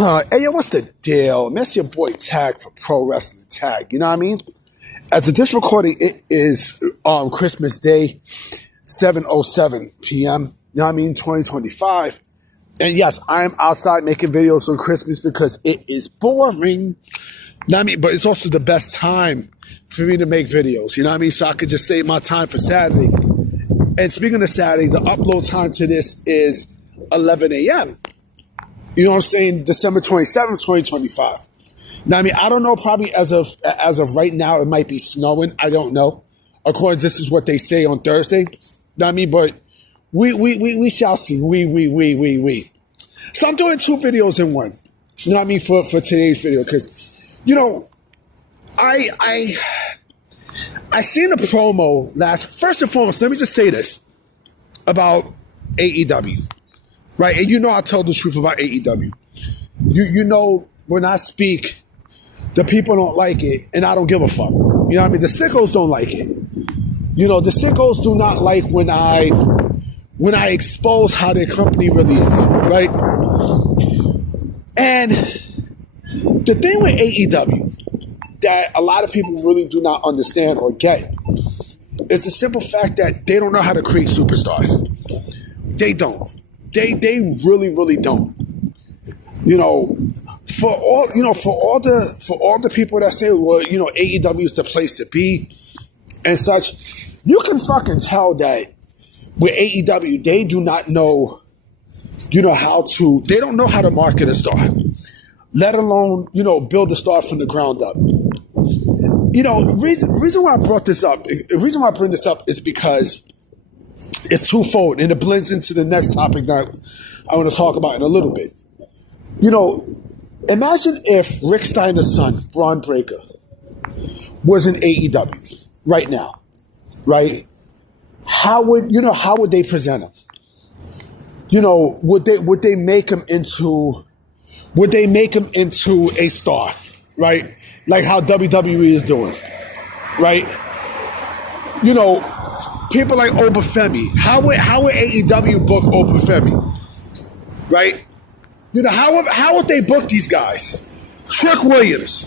Hey, yo, what's the deal? That's your boy Tag for Pro Wrestling Tag. You know what I mean? As of this recording, it is on Christmas Day, 7:07 p.m. You know what I mean? 2025. And yes, I am outside making videos on Christmas because it is boring. You know what I mean? But it's also the best time for me to make videos. You know what I mean? So I could just save my time for Saturday. And speaking of Saturday, the upload time to this is 11 a.m. You know what I'm saying? December 27th, 2025. Now, I mean, I don't know, probably as of right now, it might be snowing. I don't know. According to this is what they say on Thursday. You know what I mean? But we shall see. We. So I'm doing two videos in one. You know what I mean? For today's video. Because, you know, I seen a promo first and foremost, let me just say this about AEW. Right, and you know I told the truth about AEW. You know when I speak, the people don't like it, and I don't give a fuck. You know what I mean? The sickos don't like it. You know, the sickos do not like when I expose how their company really is, right? And the thing with AEW that a lot of people really do not understand or get is the simple fact that they don't know how to create superstars. They don't. They really, really don't. You know, for all the people that say, well, you know, AEW is the place to be and such, you can fucking tell that with AEW, they do not know, you know, they don't know how to market a star, let alone, you know, build a star from the ground up. You know, reason why I brought this up, the reason why I bring this up is because it's twofold, and it blends into the next topic that I want to talk about in a little bit. You know, imagine if Rick Steiner's son, Braun Breaker, was in AEW right now, right? How would they present him? You know, would they make him into a star, right? Like how WWE is doing, right? You know, people like Obafemi. How would AEW book Obafemi? Right? You know, how would they book these guys? Trick Williams.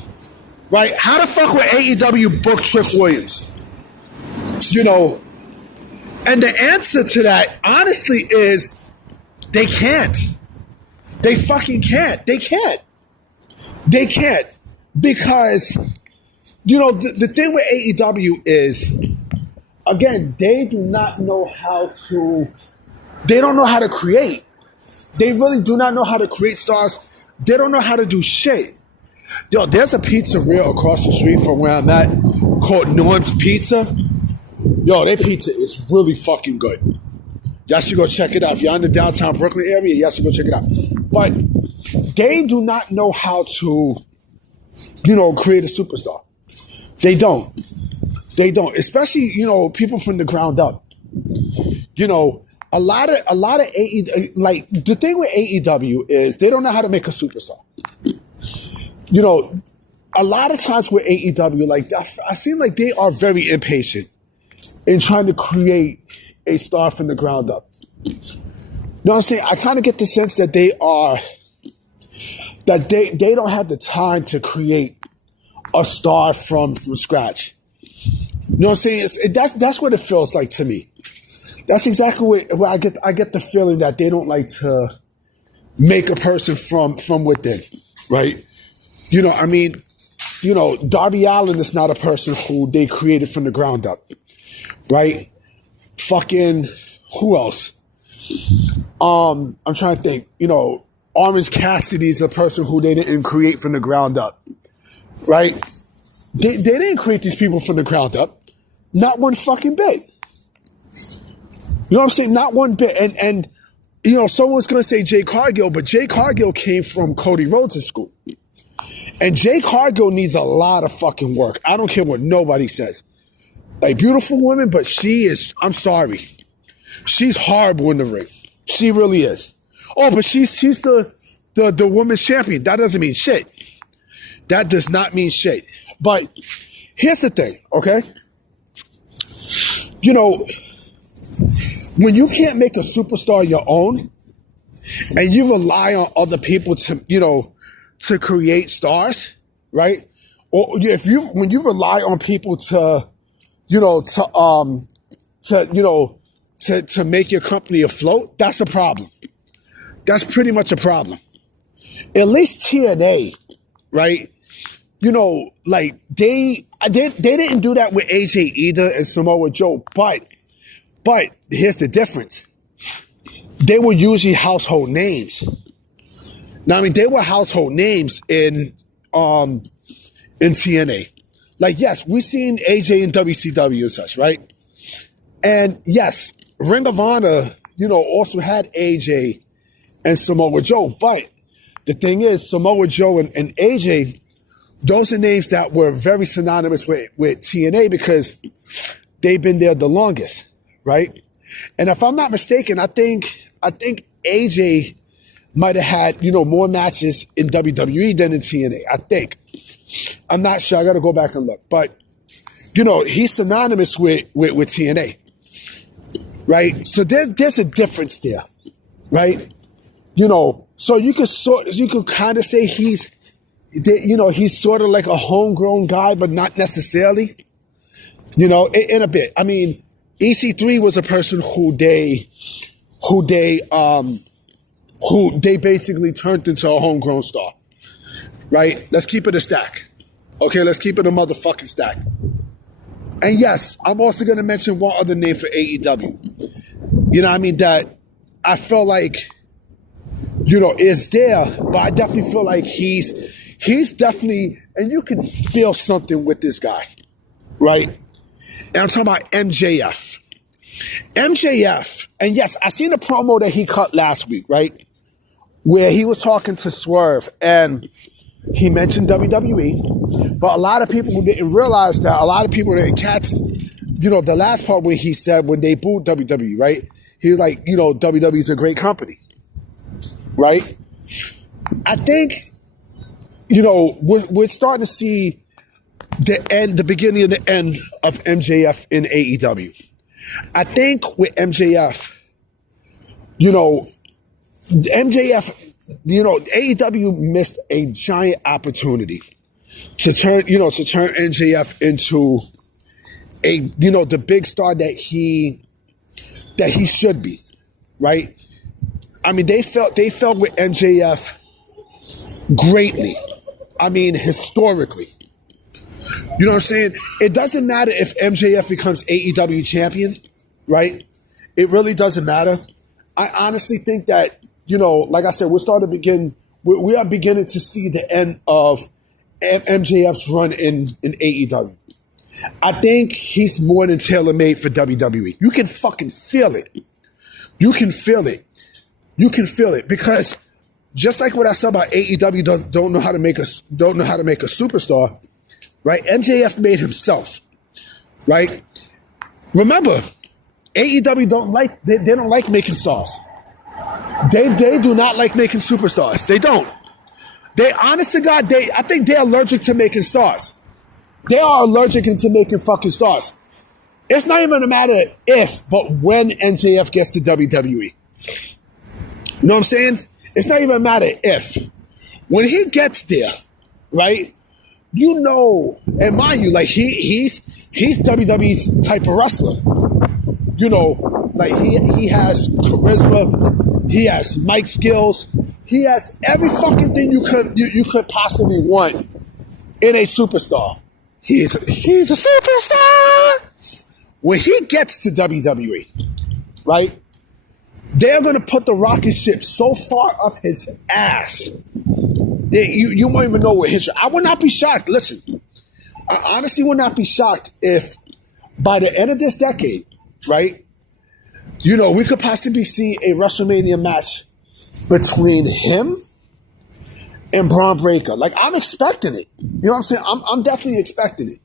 Right? How the fuck would AEW book Trick Williams? You know, and the answer to that, honestly, is they can't. They fucking can't. They can't. They can't. Because, you know, the thing with AEW is, again, they do not know they don't know how to create. They really do not know how to create stars. They don't know how to do shit. Yo, there's a pizzeria across the street from where I'm at called Norm's Pizza. Yo, their pizza is really fucking good. Y'all should go check it out. If you're in the downtown Brooklyn area, y'all should go check it out. But they do not know how to, you know, create a superstar. They don't. They don't, especially, you know, people from the ground up. You know, a lot of AEW, like the thing with AEW is they don't know how to make a superstar. You know, a lot of times with AEW, like I seem like they are very impatient in trying to create a star from the ground up. You know what I'm saying? I kind of get the sense that they don't have the time to create a star from scratch. You know what I'm saying? That's what it feels like to me. That's exactly what I get the feeling that they don't like to make a person from within, right? You know, I mean, you know, Darby Allin is not a person who they created from the ground up, right? Fucking, who else? I'm trying to think. You know, Orange Cassidy is a person who they didn't create from the ground up, right? They didn't create these people from the ground up. Not one fucking bit. You know what I'm saying? Not one bit. And you know, someone's going to say Jay Cargill, but Jay Cargill came from Cody Rhodes' school. And Jay Cargill needs a lot of fucking work. I don't care what nobody says. Like, beautiful woman, but I'm sorry. She's horrible in the ring. She really is. Oh, but she's the women's champion. That doesn't mean shit. That does not mean shit. But here's the thing, okay? You know, when you can't make a superstar your own and you rely on other people to, you know, to create stars, right? Or when you rely on people to make your company afloat, that's a problem. That's pretty much a problem. At least TNA, right? Like they didn't do that with AJ either and Samoa Joe, but here's the difference. They were usually household names. Now, I mean, they were household names in TNA. Like, yes, we've seen AJ in WCW and such, right? And yes, Ring of Honor, also had AJ and Samoa Joe. But the thing is, Samoa Joe and AJ, those are names that were very synonymous with TNA because they've been there the longest, right? And if I'm not mistaken, I think AJ might have had, more matches in WWE than in TNA, I think. I'm not sure. I got to go back and look. But, he's synonymous with TNA, right? So there's a difference there, right? So you could kind of say he's sort of like a homegrown guy, but not necessarily, in a bit. I mean, EC3 was a person who they basically turned into a homegrown star, right? Let's keep it a stack. Okay, let's keep it a motherfucking stack. And yes, I'm also going to mention one other name for AEW. That I feel like, is there, but I definitely feel like he's definitely, and you can feel something with this guy, right? And I'm talking about MJF. MJF, and yes, I seen a promo that he cut last week, right? Where he was talking to Swerve, and he mentioned WWE, but a lot of people didn't realize that. A lot of people didn't catch, the last part where he said when they booed WWE, right? He was like, WWE is a great company, right? I think, we're starting to see the beginning of the end of MJF in AEW. I think with MJF, AEW missed a giant opportunity to turn MJF into the big star that he should be, right? I mean, they felt with MJF greatly. I mean, historically. You know what I'm saying? It doesn't matter if MJF becomes AEW champion, right? It really doesn't matter. I honestly think that, like I said, we are beginning to see the end of MJF's run in AEW. I think he's more than tailor-made for WWE. You can fucking feel it. You can feel it. You can feel it because just like what I said about AEW don't know how to make a superstar, right? MJF made himself, right? Remember, AEW don't like making stars. They do not like making superstars. They don't. They, honest to God, I think they're allergic to making stars. They are allergic into making fucking stars. It's not even a matter if, but when MJF gets to WWE. You know what I'm saying? It's not even a matter if. When he gets there, right? And mind you, like he's WWE's type of wrestler. Like he has charisma, he has mic skills, he has every fucking thing you could possibly want in a superstar. He's a superstar. When he gets to WWE, right? They're gonna put the rocket ship so far up his ass that you won't even know what his. I would not be shocked. Listen, I honestly would not be shocked if by the end of this decade, right? We could possibly see a WrestleMania match between him and Braun Breaker. Like, I'm expecting it. You know what I'm saying? I'm definitely expecting it.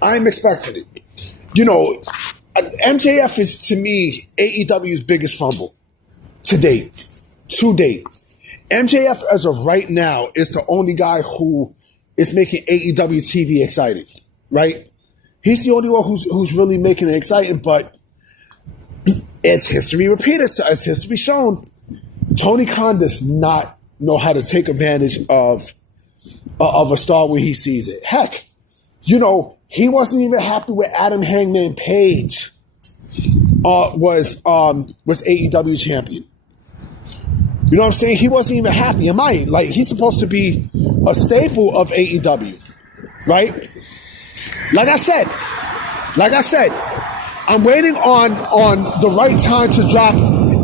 I'm expecting it. MJF is, to me, AEW's biggest fumble to date. MJF, as of right now, is the only guy who is making AEW TV exciting, right? He's the only one who's really making it exciting, but as history repeated, as history shown, Tony Khan does not know how to take advantage of a star when he sees it. Heck, you know, he wasn't even happy with Adam Hangman Page was AEW champion. You know what I'm saying? He wasn't even happy. Like, he's supposed to be a staple of AEW, right? Like I said, I'm waiting on the right time to drop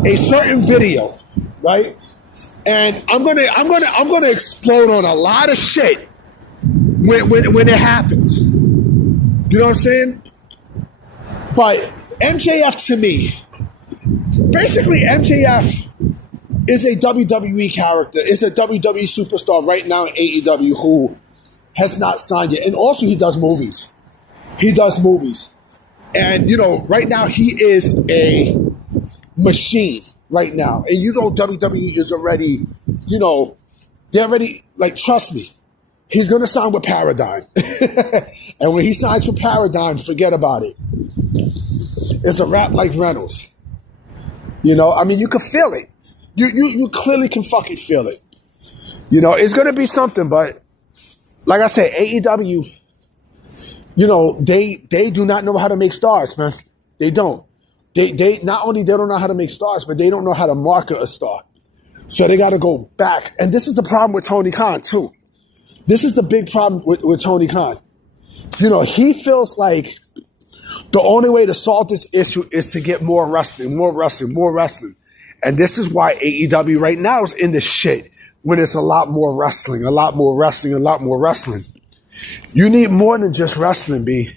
a certain video, right? And I'm gonna explode on a lot of shit when it happens. You know what I'm saying? But MJF, to me, basically MJF is a WWE character, is a WWE superstar right now in AEW who has not signed yet. And also he does movies. And, you know, right now he is a machine right now. And you know WWE is already, you know, they're already, like, trust me, he's going to sign with Paradigm. And when he signs with Paradigm, forget about it. It's a rap like Reynolds. You know, I mean, you can feel it. You clearly can fucking feel it. You know, it's going to be something, but like I said, AEW, you know, they do not know how to make stars, man. They don't. They not only they don't know how to make stars, but they don't know how to market a star. So they got to go back. And this is the problem with Tony Khan, too. This is the big problem with Tony Khan. You know, he feels like the only way to solve this issue is to get more wrestling. And this is why AEW right now is in this shit when it's a lot more wrestling. You need more than just wrestling, B.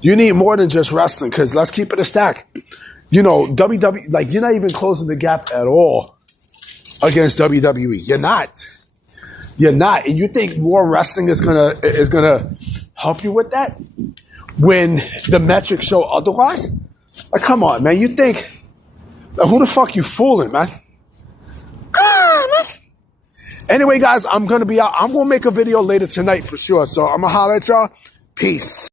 You need more than just wrestling, because let's keep it a stack. You know, WWE, like, you're not even closing the gap at all against WWE. You're not. And you think more wrestling is gonna help you with that when the metrics show otherwise? Like, come on, man. You think, like, who the fuck you fooling, man? Anyway, guys, I'm going to be out. I'm going to make a video later tonight for sure. So I'm going to holler at y'all. Peace.